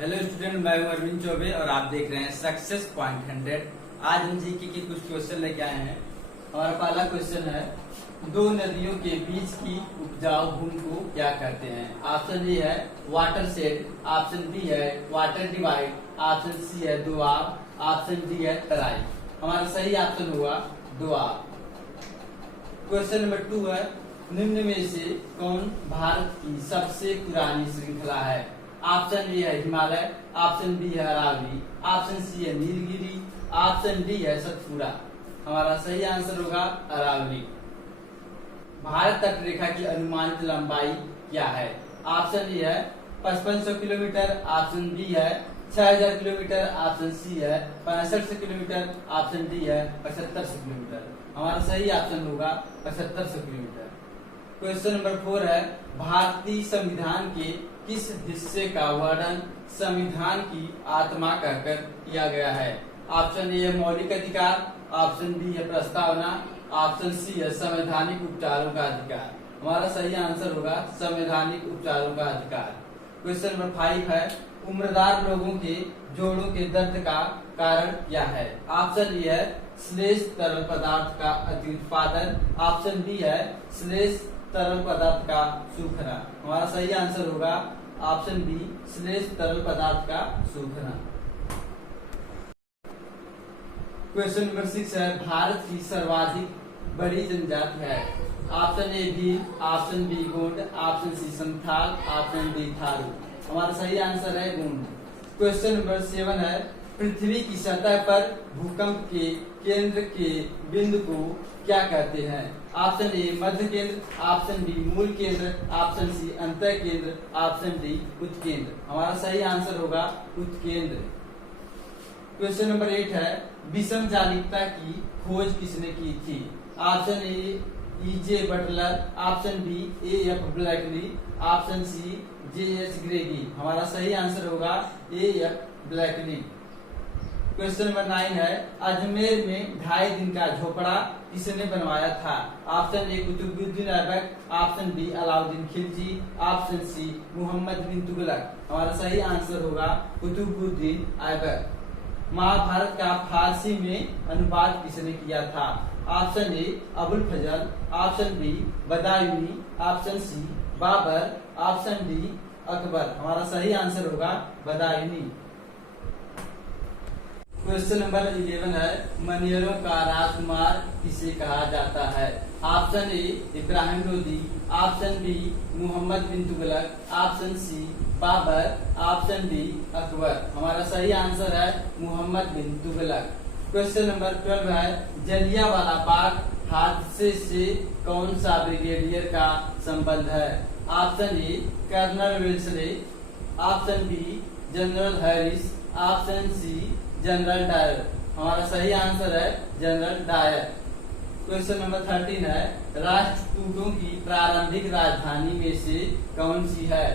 Hello student, मैं हूं अरविंद चौबे और आप देख रहे हैं सक्सेस पॉइंट 100। आज हम जीके के कुछ क्वेश्चन लेके आए हैं। हमारा पहला क्वेश्चन है, दो नदियों के बीच की उपजाऊ भूमि को क्या कहते हैं? ऑप्शन ए है वाटर शेड, ऑप्शन बी है वाटर डिवाइड, ऑप्शन सी है दोआब, ऑप्शन डी है तराई। हमारा सही ऑप्शन हुआ दोआब। क्वेश्चन नंबर 2 है, निम्न में से कौन भारत की सबसे पुरानी श्रृंखला है? ऑप्शन ए है हिमालय, ऑप्शन बी है अरावली, ऑप्शन सी है नीलगिरी, ऑप्शन डी है सतपुड़ा। हमारा सही आंसर होगा अरावली। भारत तट रेखा की अनुमानित लंबाई क्या है? ऑप्शन ए है 5500 किलोमीटर, ऑप्शन बी है 6000 किलोमीटर, ऑप्शन सी है 6500 किलोमीटर, ऑप्शन डी है 7500 किलोमीटर। हमारा सही ऑप्शन होगा 7500 किलोमीटर। क्वेश्चन नंबर 4 है, भारतीय संविधान के किस हिस्से का वर्णन संविधान की आत्मा कहकर किया गया है? ऑप्शन ए है मौलिक अधिकार, ऑप्शन बी है प्रस्तावना, ऑप्शन सी है संवैधानिक उपचारों का अधिकार। हमारा सही आंसर होगा संवैधानिक उपचारों का अधिकार। क्वेश्चन नंबर 5 है, उम्रदार लोगों के जोड़ों के दर्द का कारण क्या है? ऑप्शन ए है श्लेष तरल पदार्थ का अति उत्पादन, ऑप्शन बी है श्लेष तरल पदार्थ का सूखना। हमारा सही आंसर होगा ऑप्शन बी श्लेष तरल पदार्थ का सूखना। क्वेश्चन नंबर 6 है, भारत की सर्वाधिक बड़ी जनजाति है? Option A Bhil, option B Gond, option C Santhal, option D Tharu. हमारा सही आंसर है गोंड। क्वेश्चन नंबर 7 है, पृथ्वी की सतह पर भूकंप के केंद्र के बिंदु को क्या कहते हैं? ऑप्शन ए मध्य केंद्र, ऑप्शन बी मूल केंद्र, ऑप्शन सी अंतः केंद्र, ऑप्शन डी उत्केंद्र। हमारा सही आंसर होगा उत्केंद्र। क्वेश्चन नंबर 8 है, विषम जालिकता की खोज किसने की थी? Option A E.J. Butler, option B A.F. Blakeslee, option C J.S. ग्रेगी। हमारा सही आंसर होगा A.F. ब्लैकली। क्वेश्चन नंबर 9 है, अजमेर में 2.5 दिन का झोपड़ा किसने बनवाया था? Option A Qutubuddin Aibak, option B Alauddin Khilji, option C Muhammad bin Tughlaq. हमारा सही आंसर होगा कुतुबुद्दीन ऐबक। महाभारत का फारसी में अनुवाद किसने किया था? Option A Abul Fazal, option B Badayuni, option C Babur, option D Akbar. हमारा सही आंसर होगा बदायूनी। क्वेश्चन नंबर 11 है, मनियरों का राजकुमार किसे कहा जाता है? Option A Ibrahim Lodi, option B Muhammad bin Tughlaq, option C Babur, option D Akbar. हमारा सही आंसर है मोहम्मद बिन तुगलक। क्वेश्चन नंबर 12 है, जलियांवाला बाग हादसे से कौन सा ब्रिगेडियर का संबंध है? Option A colonel Wellesley, option B general Harris, option C general Dyer. हमारा सही आंसर है जनरल डायर। क्वेश्चन नंबर 13 है, राष्ट्रकूटों की प्रारंभिक राजधानी में से कौन सी है?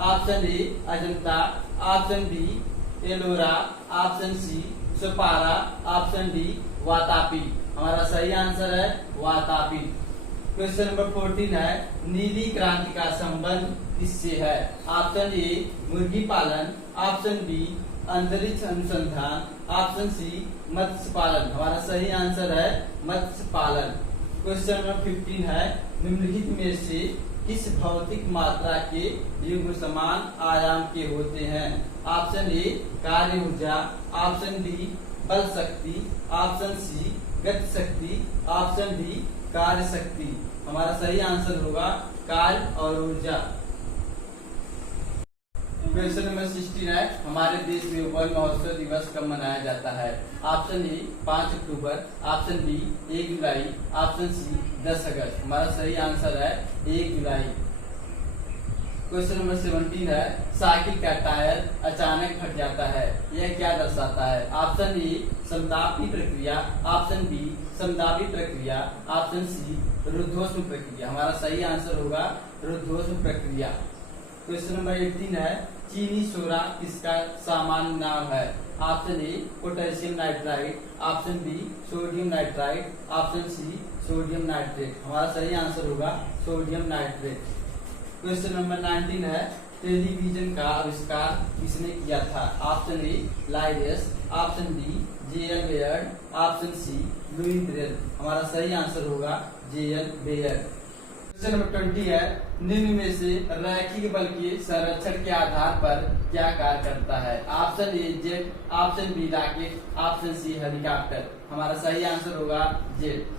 Option A Ajanta, option B Ellora, option C Sopara, option D Vatapi. हमारा सही आंसर है वातापी। क्वेश्चन नंबर 14 है, नीली क्रांति का संबंध किससे है? ऑप्शन ए मुर्गी पालन, ऑप्शन बी अंतरिक्ष अनुसंधान, ऑप्शन सी मत्स्य पालन। हमारा सही आंसर है मत्स्य पालन। क्वेश्चन नंबर 15 है, निम्नलिखित में से किस भौतिक मात्रा के युग्म समान आयाम के होते हैं? ऑप्शन ए कार्य ऊर्जा, ऑप्शन बी बल शक्ति, ऑप्शन सी गति शक्ति, ऑप्शन डी कार्य शक्ति। हमारा सही आंसर होगा कार्य और ऊर्जा। क्वेश्चन नंबर 16 है, हमारे देश में वन महोत्सव दिवस कब मनाया जाता है? ऑप्शन ए 5 अक्टूबर, ऑप्शन बी 1 जुलाई, ऑप्शन सी 10 अगस्त। हमारा सही आंसर है 1 जुलाई। क्वेश्चन नंबर 17 है, साइकिल का टायर अचानक फट जाता है, यह क्या दर्शाता है? ऑप्शन ए समतापी प्रक्रिया, ऑप्शन बी समदाबी प्रक्रिया, ऑप्शन सी रुद्धोष्म प्रक्रिया। हमारा सही आंसर होगा रुद्धोष्म प्रक्रिया। क्वेश्चन नंबर 18 है, चीनी सोडा किसका सामान्य नाम है? Option A potassium nitrite, option B sodium nitrite, option C sodium nitrate. हमारा सही आंसर होगा सोडियम नाइट्रेट। क्वेश्चन नंबर 19 है, टेलीविजन का आविष्कार किसने किया था? ऑप्शन ए लाइडियस, option B J L. Baird, option C Louis Braille. हमारा सही आंसर होगा जे.एल. बेयर्ड। क्वेश्चन नंबर 20 है, निम्न में से रैखिक बल के संरक्षण के आधार पर क्या कार्य करता है? Option A jet, option B rocket, option C helicopter. हमारा सही आंसर होगा जेट।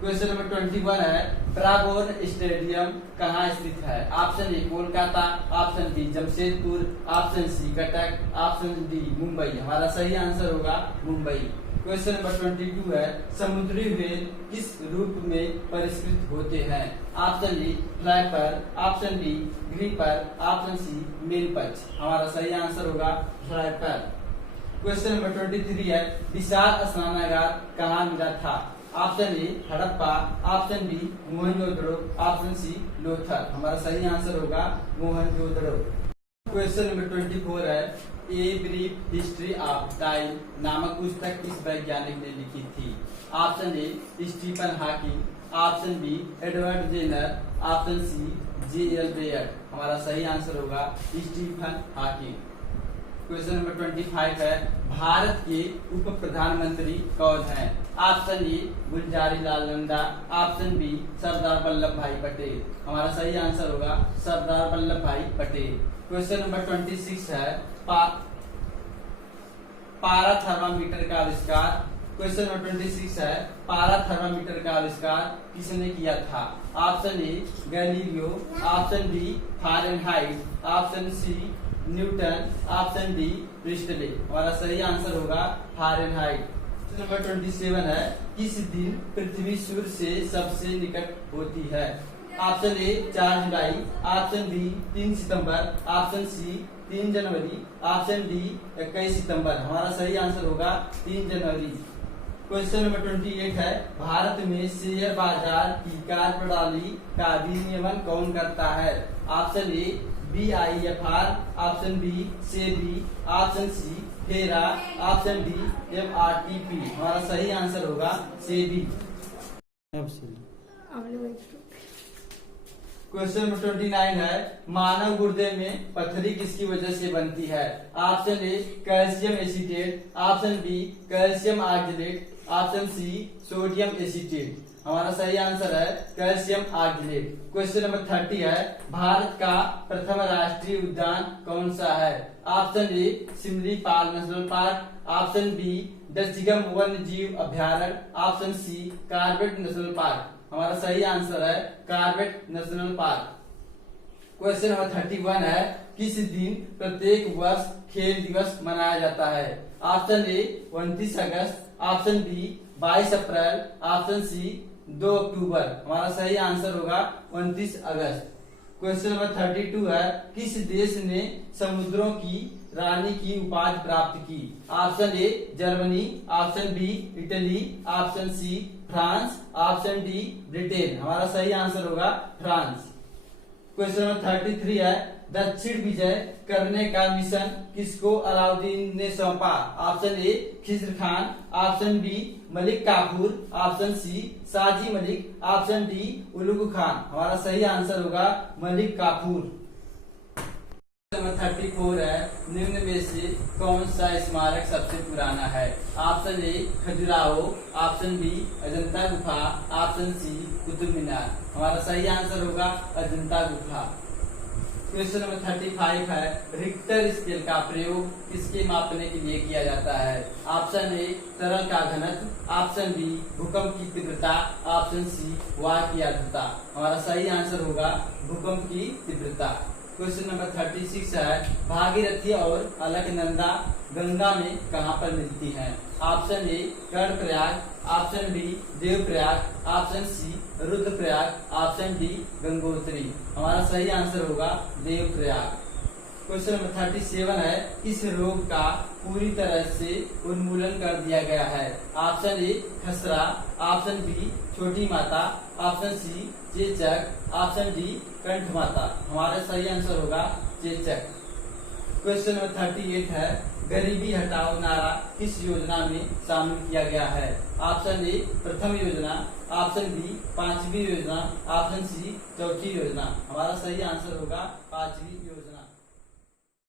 क्वेश्चन नंबर 21 है, ब्राबोर्न स्टेडियम कहाँ स्थित है? Option A Kolkata, option B Jamshedpur, option C Cuttack, option D Mumbai. हमारा सही आंसर होगा मुंबई। क्वेश्चन नंबर 22 है, समुद्री व्हेल किस रूप में परिष्कृत होते हैं? Option A flapper, option B gripper, option C मेलपच। हमारा सही आंसर होगा फ्लैपर। क्वेश्चन नंबर 23 है, विशाल स्नानागार कहाँ मिला था? Option A Harappa, option B Mohenjodaro, option C Lothal. हमारा सही आंसर होगा मोहनजोदड़ो। क्वेश्चन नंबर 24 है, a brief history of time नामक पुस्तक किस वैज्ञानिक ने लिखी थी? Option A Stephen Hawking, option B Edward Jenner, option C J L. Baird. हमारा सही आंसर होगा स्टीफन हॉकिंग। क्वेश्चन नंबर 25 है, भारत के उप प्रधानमंत्री कौन हैं? Option A Gulzari Lal Nanda, option B Sardar Vallabhbhai Patel. हमारा सही आंसर होगा सरदार Vallabhbhai Patel. Question number 26 है, पारा थर्मामीटर का आविष्कार। क्वेश्चन नंबर 26 है, पारा थर्मामीटर का आविष्कार किसने किया था? Option A Galileo, option B Fahrenheit, option C Newton, option D Priestley. हमारा सही आंसर होगा फारेनहाइट। नंबर 27 है, किस दिन पृथ्वी सूर्य से सबसे निकट होती है? ऑप्शन ए 4 जुलाई, ऑप्शन बी 3 सितंबर, ऑप्शन सी 3 जनवरी, ऑप्शन डी 21 सितंबर। हमारा सही आंसर होगा 3 जनवरी। क्वेश्चन नंबर 28 है, भारत में शेयर बाजार की कार्यप्रणाली का विनियमन कौन करता है? Option A BIFR, option B SEBI, option C FERA, option D MRTP। हमारा सही आंसर होगा सेबी। क्वेश्चन नंबर 29 है, मानव गुर्दे में पथरी किसकी वजह से बनती है? Option A calcium acetate, option B calcium oxalate, option C sodium acetate. हमारा सही आंसर है कैल्शियम ऑक्जेलेट। क्वेश्चन नंबर 30 है, भारत का प्रथम राष्ट्रीय उद्यान कौन सा है? Option A Simlipal national park, option B Dachigam वन्य जीव अभ्यारण्य, option C Corbett national park. हमारा सही आंसर है Corbett national park. Question number 31 है, किस दिन प्रत्येक वर्ष खेल दिवस मनाया जाता है? ऑप्शन ए 29 अगस्त, ऑप्शन बी 22 अप्रैल, ऑप्शन सी 2 अक्टूबर। हमारा सही आंसर होगा 29 अगस्त। क्वेश्चन नंबर 32 है, किस देश ने समुद्रों की रानी की उपाधि प्राप्त की? Option A Germany, option B Italy, option C France, option D Britain. हमारा सही आंसर होगा फ्रांस। क्वेश्चन नंबर 33 है, दक्षिण विजय करने का मिशन किसको अलाउद्दीन ने सौंपा? Option A Khizr Khan, option B Malik Kafur, option C Saji Malik, option D Ulugh Khan. हमारा सही आंसर होगा मलिक काफूर। नंबर 34 है, निम्न में से कौन सा स्मारक सबसे पुराना है? Option A Khajuraho, option B Ajanta गुफा, ऑप्शन सी कुतुब मीनार। हमारा सही आंसर होगा अजंता गुफा। क्वेश्चन नंबर 35 है, रिक्टर स्केल का प्रयोग किसके मापने के लिए किया जाता है? ऑप्शन ए तरल का घनत्व, ऑप्शन बी भूकंप की तीव्रता, ऑप्शन सी वायु की आर्द्रता। हमारा सही आंसर होगा भूकंप की तीव्रता। क्वेश्चन नंबर 36 है, भागीरथी और अलकनंदा गंगा में कहाँ पर मिलती हैं? Option A Karnaprayag, option B Devprayag, option C Rudraprayag, option D Gangotri. हमारा सही आंसर होगा देवप्रयाग। क्वेश्चन नंबर 37 है, इस रोग का पूरी तरह से उन्मूलन कर दिया गया है? ऑप्शन ए खसरा, ऑप्शन बी छोटी माता, ऑप्शन सी चेचक, ऑप्शन डी कंठ माता। हमारा सही आंसर होगा चेचक। क्वेश्चन नंबर 38 है, गरीबी हटाओ नारा किस योजना में शामिल किया गया है? ऑप्शन ए प्रथम योजना, ऑप्शन बी पांचवी योजना, ऑप्शन सी चौथी योजना। हमारा सही आंसर होगा पांचवी योजना।